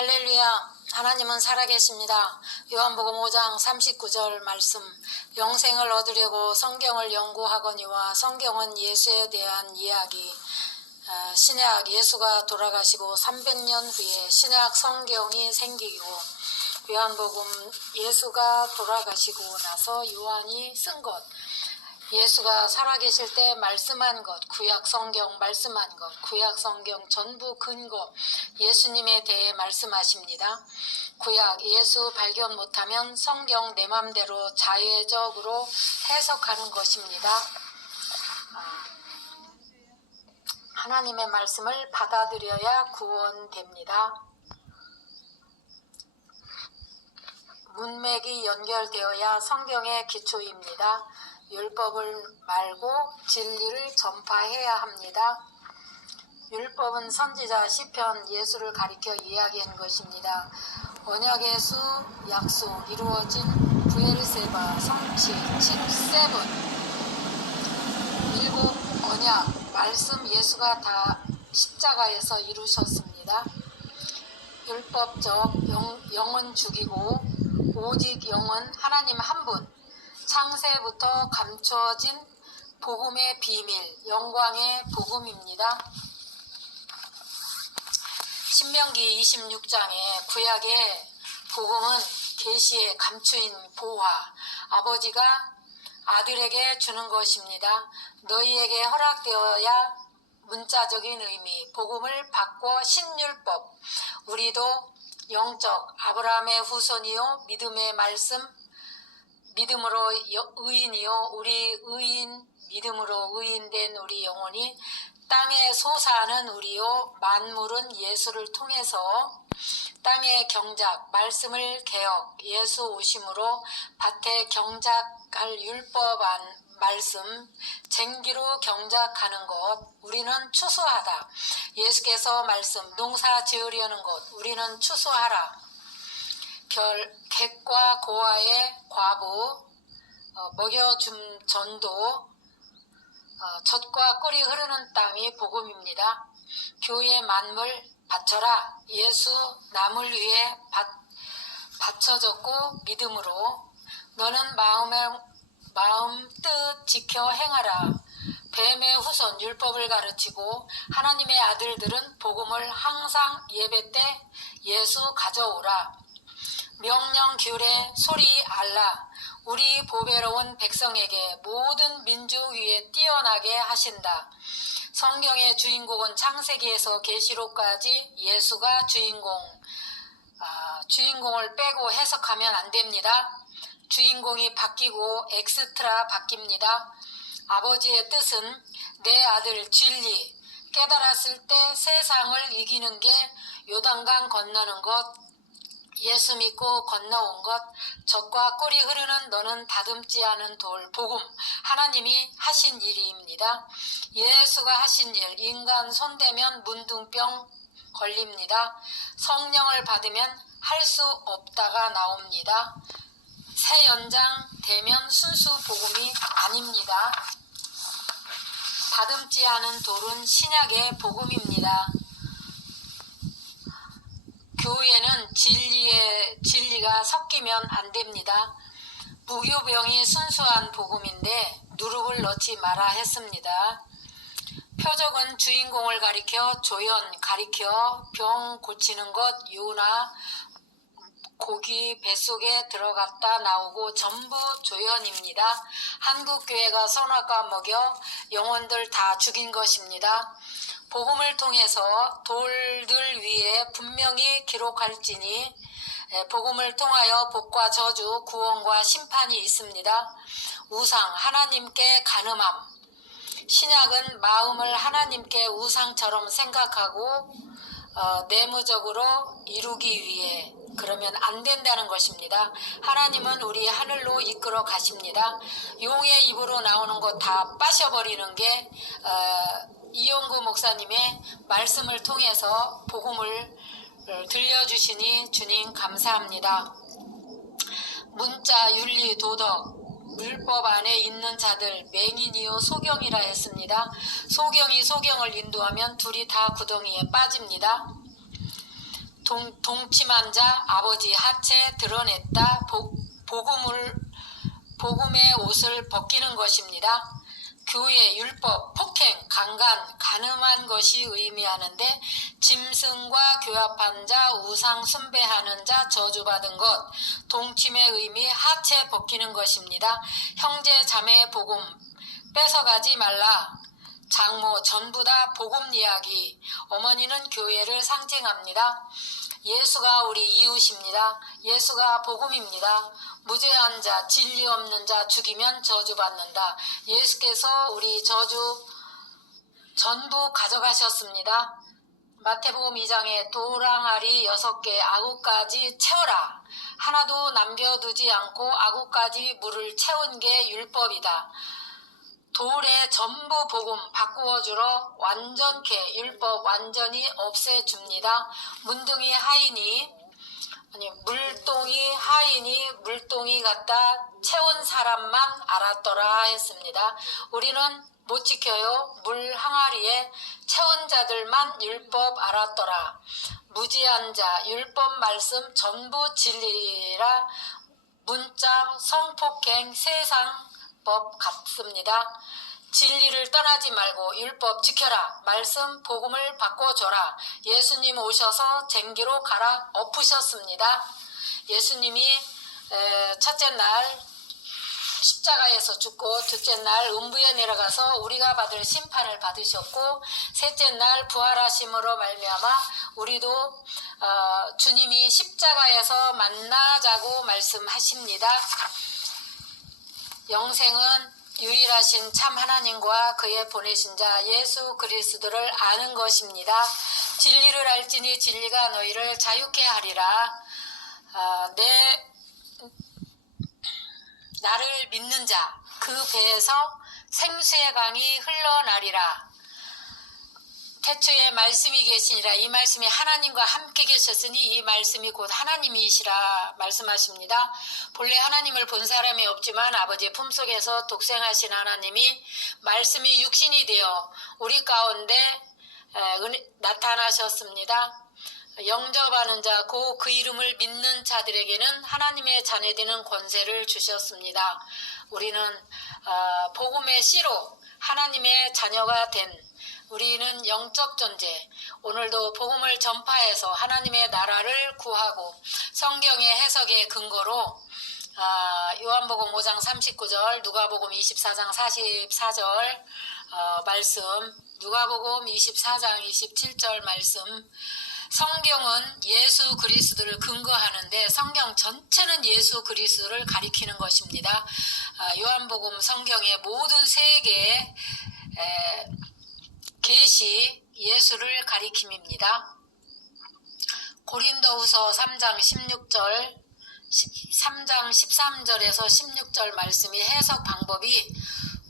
할렐루야. 하나님은 살아계십니다. 요한복음 5장 39절 말씀. 영생을 얻으려고 성경을 연구하거니와 성경은 예수에 대한 이야기. 신약 예수가 돌아가시고 300년 후에 신약 성경이 생기고 요한복음 예수가 돌아가시고 나서 요한이 쓴 것, 예수가 살아계실 때 말씀한 것, 구약 성경 말씀한 것, 구약 성경 전부 근거, 예수님에 대해 말씀하십니다. 구약 예수 발견 못하면 성경 내 맘대로 자의적으로 해석하는 것입니다. 하나님의 말씀을 받아들여야 구원됩니다. 문맥이 연결되어야 성경의 기초입니다. 율법을 말고 진리를 전파해야 합니다. 율법은 선지자 시편 예수를 가리켜 이야기한 것입니다. 언약의 수, 약속, 이루어진 브엘세바, 성취, 칠세븐, 일곱 언약, 말씀 예수가 다 십자가에서 이루셨습니다. 율법적 영은 죽이고 오직 영은 하나님 한 분, 창세부터 감춰진 복음의 비밀, 영광의 복음입니다. 신명기 26장에 구약의 복음은 계시에 감추인 보화, 아버지가 아들에게 주는 것입니다. 너희에게 허락되어야 문자적인 의미, 복음을 바꿔 신율법, 우리도 영적 아브라함의 후손이요 믿음의 말씀, 믿음으로 의인이요 우리 의인, 믿음으로 의인된 우리 영혼이 땅에 솟아나는 우리요 만물은 예수를 통해서 땅의 경작, 말씀을 개혁, 예수 오심으로 밭에 경작할 율법한 말씀, 쟁기로 경작하는 것, 우리는 추수하다. 예수께서 말씀, 농사 지으려는 것, 우리는 추수하라. 객과 고아의 과부, 먹여줌 전도, 젖과 꿀이 흐르는 땅이 복음입니다. 교회 만물 바쳐라. 예수 남을 위해 바쳐졌고 믿음으로 너는 마음 뜻 지켜 행하라. 뱀의 후손 율법을 가르치고 하나님의 아들들은 복음을 항상 예배 때 예수 가져오라. 명령 규례 소리 알라. 우리 보배로운 백성에게 모든 민족 위에 뛰어나게 하신다. 성경의 주인공은 창세기에서 계시록까지 예수가 주인공을 빼고 해석하면 안 됩니다. 주인공이 바뀌고 엑스트라 바뀝니다. 아버지의 뜻은 내 아들 진리, 깨달았을 때 세상을 이기는 게 요단강 건너는 것, 예수 믿고 건너온 것, 젖과 꿀이 흐르는 너는 다듬지 않은 돌, 복음, 하나님이 하신 일입니다. 예수가 하신 일, 인간 손대면 문둥병 걸립니다. 성령을 받으면 할 수 없다가 나옵니다. 새 연장 되면 순수 복음이 아닙니다. 다듬지 않은 돌은 신약의 복음입니다. 교회는 진리가 섞이면 안 됩니다. 무교병이 순수한 복음인데 누룩을 넣지 마라 했습니다. 표적은 주인공을 가리켜 조연, 가리켜 병 고치는 것, 요나, 고기 뱃속에 들어갔다 나오고 전부 조연입니다. 한국교회가 선악과 먹여 영혼들 다 죽인 것입니다. 복음을 통해서 돌들 위에 분명히 기록할지니 복음을 통하여 복과 저주, 구원과 심판이 있습니다. 우상, 하나님께 간음함. 신약은 마음을 하나님께 우상처럼 생각하고 내무적으로 이루기 위해 그러면 안 된다는 것입니다. 하나님은 우리 하늘로 이끌어 가십니다. 용의 입으로 나오는 것 다 빠셔버리는 게 이용구 목사님의 말씀을 통해서 복음을 들려주시니 주님 감사합니다. 문자, 윤리, 도덕, 율법 안에 있는 자들 맹인이요 소경이라 했습니다. 소경이 소경을 인도하면 둘이 다 구덩이에 빠집니다. 동침한 자 아버지 하체 드러냈다. 복음의 옷을 벗기는 것입니다. 교회, 율법, 폭행, 강간, 간음한 것이 의미하는데 짐승과 교합한 자, 우상 숭배하는 자, 저주받은 것, 동침의 의미, 하체 벗기는 것입니다. 형제, 자매, 복음, 뺏어가지 말라. 장모, 전부 다 복음 이야기. 어머니는 교회를 상징합니다. 예수가 우리 이웃입니다. 예수가 복음입니다. 무죄한 자, 진리 없는 자 죽이면 저주받는다. 예수께서 우리 저주 전부 가져가셨습니다. 마태복음 2장에 도랑아리 6개 아구까지 채워라. 하나도 남겨두지 않고 아구까지 물을 채운 게 율법이다. 돌에 전부 복음 바꾸어주러 완전케 율법 완전히 없애줍니다. 물동이 하인이 물동이 갖다 채운 사람만 알았더라 했습니다. 우리는 못 지켜요. 물 항아리에 채운 자들만 율법 알았더라. 무지한 자 율법 말씀 전부 진리라. 문자 성폭행 세상 법 같습니다. 진리를 떠나지 말고 율법 지켜라. 말씀 복음을 바꿔줘라. 예수님 오셔서 쟁기로 갈아 엎으셨습니다. 예수님이 첫째 날 십자가에서 죽고 둘째 날 음부에 내려가서 우리가 받을 심판을 받으셨고 셋째 날 부활하심으로 말미암아 우리도 주님이 십자가에서 만나자고 말씀하십니다. 영생은 유일하신 참 하나님과 그의 보내신 자 예수 그리스도를 아는 것입니다. 진리를 알지니 진리가 너희를 자유케 하리라. 나를 믿는 자 그 배에서 생수의 강이 흘러나리라. 태초에 말씀이 계시니라. 이 말씀이 하나님과 함께 계셨으니 이 말씀이 곧 하나님이시라 말씀하십니다. 본래 하나님을 본 사람이 없지만 아버지의 품속에서 독생하신 하나님이 말씀이 육신이 되어 우리 가운데 나타나셨습니다. 영접하는 자, 그 이름을 믿는 자들에게는 하나님의 자녀되는 권세를 주셨습니다. 우리는 복음의 씨로 하나님의 자녀가 된 우리는 영적 존재. 오늘도 복음을 전파해서 하나님의 나라를 구하고 성경의 해석의 근거로 요한복음 5장 39절, 누가복음 24장 44절 말씀, 누가복음 24장 27절 말씀. 성경은 예수 그리스도를 근거하는데 성경 전체는 예수 그리스도를 가리키는 것입니다. 요한복음 성경의 모든 세 개의 계시 예수를 가리킴입니다. 고린도후서 3장 13절에서 16절 말씀이 해석 방법이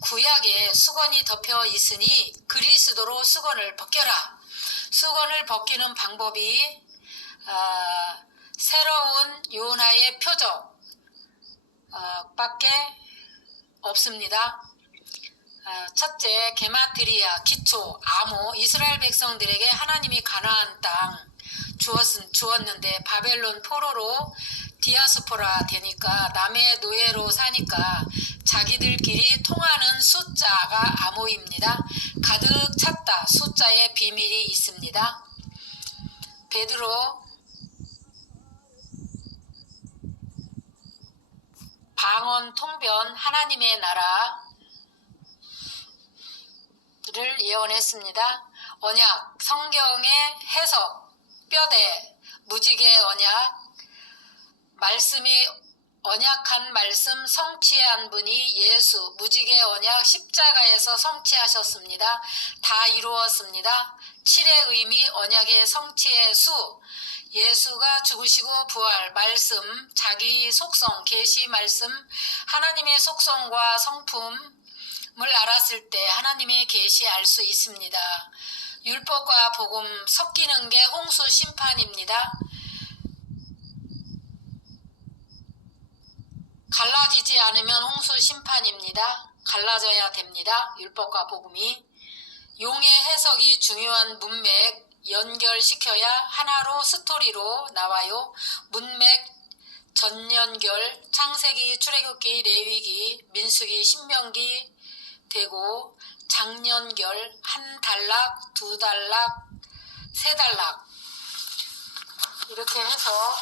구약에 수건이 덮여 있으니 그리스도로 수건을 벗겨라. 수건을 벗기는 방법이 새로운 요나의 표적 밖에 없습니다. 첫째, 게마트리아, 기초, 암호, 이스라엘 백성들에게 하나님이 가나안 땅 주었는데 바벨론 포로로 디아스포라 되니까 남의 노예로 사니까 자기들끼리 통하는 숫자가 암호입니다. 가득 찼다. 숫자에 비밀이 있습니다. 베드로 방언 통변 하나님의 나라를 예언했습니다. 언약 성경의 해석 뼈대 무지개 언약 말씀이 언약한 말씀 성취한 분이 예수 무지개 언약 십자가에서 성취하셨습니다. 다 이루었습니다. 7의 의미 언약의 성취의 수 예수가 죽으시고 부활 말씀 자기 속성 계시 말씀 하나님의 속성과 성품을 알았을 때 하나님의 계시 알 수 있습니다. 율법과 복음 섞이는 게 홍수 심판입니다. 갈라지지 않으면 홍수 심판입니다. 갈라져야 됩니다. 율법과 복음이. 용의 해석이 중요한 문맥 연결시켜야 하나로 스토리로 나와요. 문맥, 전연결, 창세기, 출애굽기, 레위기, 민수기, 신명기 되고 장연결, 한 단락, 두 단락, 세 단락 이렇게 해서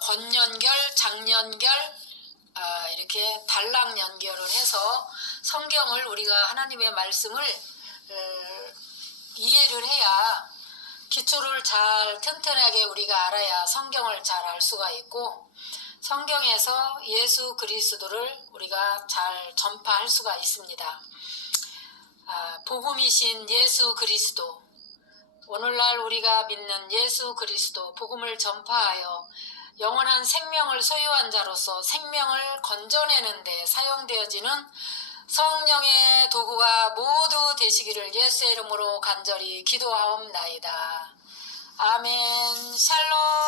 권연결, 장연결 이렇게 단락 연결을 해서 성경을 우리가 하나님의 말씀을 이해를 해야 기초를 잘 튼튼하게 우리가 알아야 성경을 잘 알 수가 있고 성경에서 예수 그리스도를 우리가 잘 전파할 수가 있습니다. 복음이신 예수 그리스도, 오늘날 우리가 믿는 예수 그리스도 복음을 전파하여 영원한 생명을 소유한 자로서 생명을 건져내는 데 사용되어지는 성령의 도구가 모두 되시기를 예수의 이름으로 간절히 기도하옵나이다. 아멘. 샬롬.